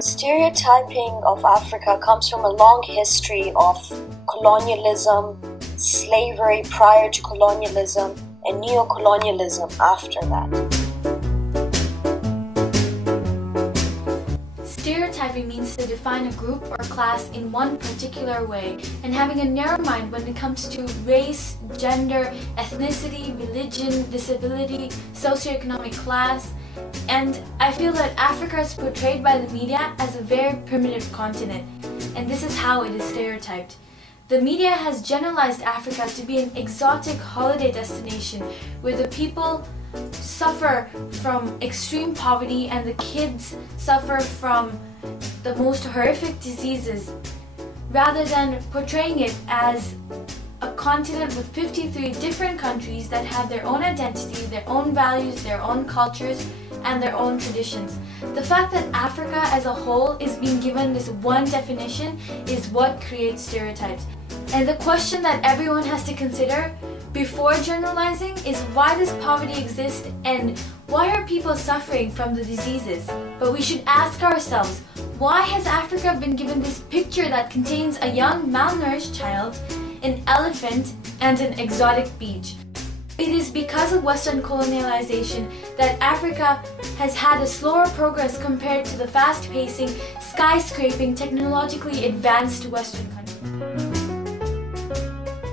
Stereotyping of Africa comes from a long history of colonialism, slavery prior to colonialism, and neo-colonialism after that. Stereotyping means to define a group or class in one particular way and having a narrow mind when it comes to race, gender, ethnicity, religion, disability, socioeconomic class. And I feel that Africa is portrayed by the media as a very primitive continent, and this is how it is stereotyped. The media has generalized Africa to be an exotic holiday destination where the people suffer from extreme poverty and the kids suffer from the most horrific diseases, rather than portraying it as a continent with 53 different countries that have their own identity, their own values, their own cultures, and their own traditions. The fact that Africa as a whole is being given this one definition is what creates stereotypes. And the question that everyone has to consider before generalizing is, why does poverty exist and why are people suffering from the diseases? But we should ask ourselves, why has Africa been given this picture that contains a young malnourished child, an elephant, and an exotic beach? It is because of Western colonialization that Africa has had a slower progress compared to the fast-pacing, skyscraping, technologically advanced Western countries.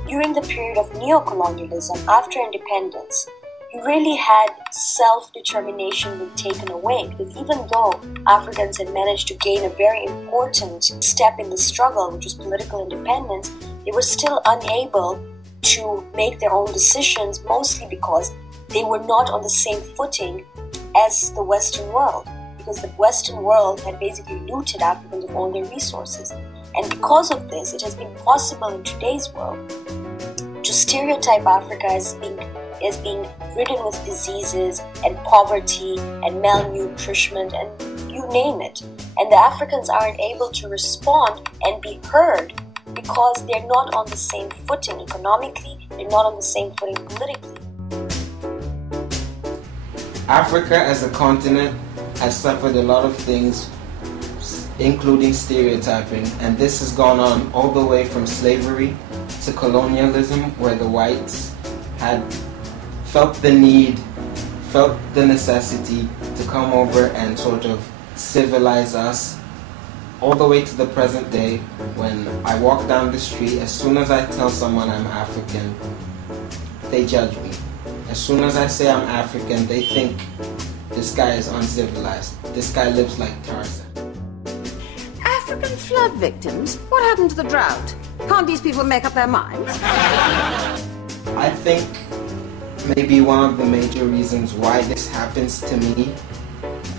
During the period of neo-colonialism after independence, you really had self-determination being taken away, because even though Africans had managed to gain a very important step in the struggle, which was political independence, they were still unable to make their own decisions, mostly because they were not on the same footing as the Western world, because the Western world had basically looted Africans of all their resources. And because of this, it has been possible in today's world to stereotype Africa as being ridden with diseases and poverty and malnutrition and you name it. And the Africans aren't able to respond and be heard because they're not on the same footing economically, they're not on the same footing politically. Africa as a continent has suffered a lot of things, including stereotyping, and this has gone on all the way from slavery to colonialism, where the whites had felt the need, felt the necessity to come over and sort of civilize us, all the way to the present day when I walk down the street, as soon as I tell someone I'm African, they judge me. As soon as I say I'm African, they think this guy is uncivilized, this guy lives like Tarzan. African flood victims? What happened to the drought? Can't these people make up their minds? I think maybe one of the major reasons why this happens to me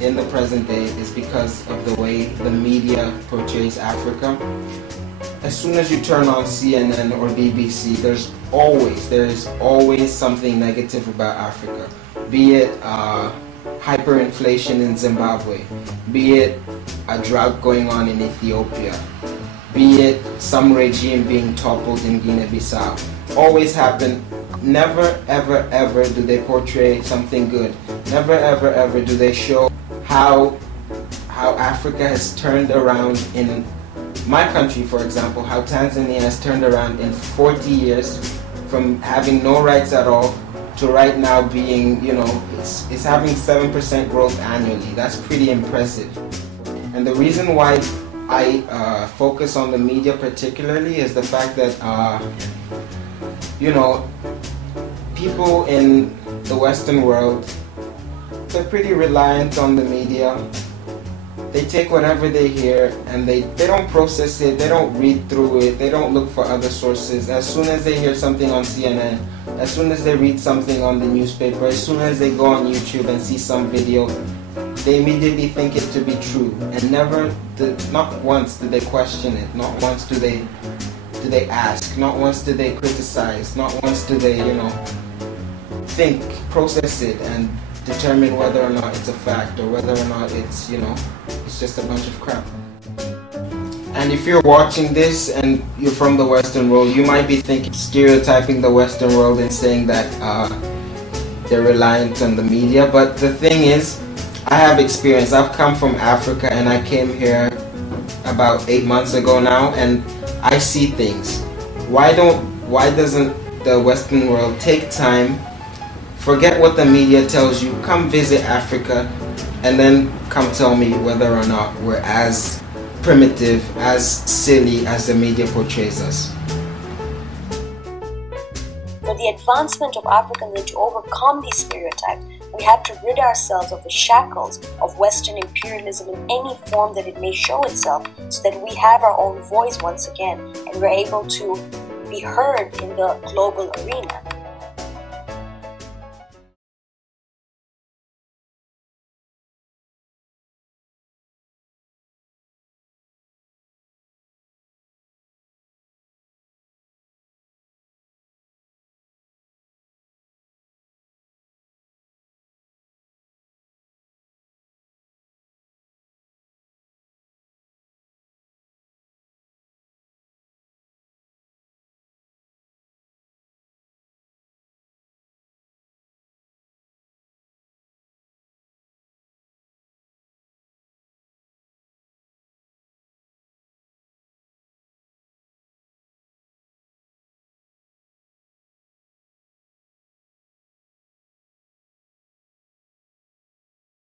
in the present day is because of the way the media portrays Africa. As soon as you turn on CNN or BBC, there is always something negative about Africa. Be it hyperinflation in Zimbabwe, be it a drought going on in Ethiopia, be it some regime being toppled in Guinea-Bissau. Always happen. Never ever ever do they portray something good. Never ever ever do they show how Africa has turned around. In my country, for example, how Tanzania has turned around in 40 years from having no rights at all to right now being, it's having 7% growth annually. That's pretty impressive. And the reason why I focus on the media particularly is the fact that, people in the Western world, they're pretty reliant on the media. They take whatever they hear and they don't process it, they don't read through it, they don't look for other sources. As soon as they hear something on CNN, as soon as they read something on the newspaper, as soon as they go on YouTube and see some video, they immediately think it to be true. And not once do they question it, not once do they ask, not once do they criticize, not once do they, think, process it and determine whether or not it's a fact or whether or not it's, it's just a bunch of crap. And if you're watching this and you're from the Western world, you might be thinking, stereotyping the Western world and saying that they're reliant on the media. But the thing is, I have experience. I've come from Africa and I came here about 8 months ago now, and I see things. Why doesn't the Western world take time, forget what the media tells you, come visit Africa, and then come tell me whether or not we're as primitive, as silly as the media portrays us. For the advancement of Africans and to overcome these stereotypes, we have to rid ourselves of the shackles of Western imperialism in any form that it may show itself, so that we have our own voice once again and we're able to be heard in the global arena.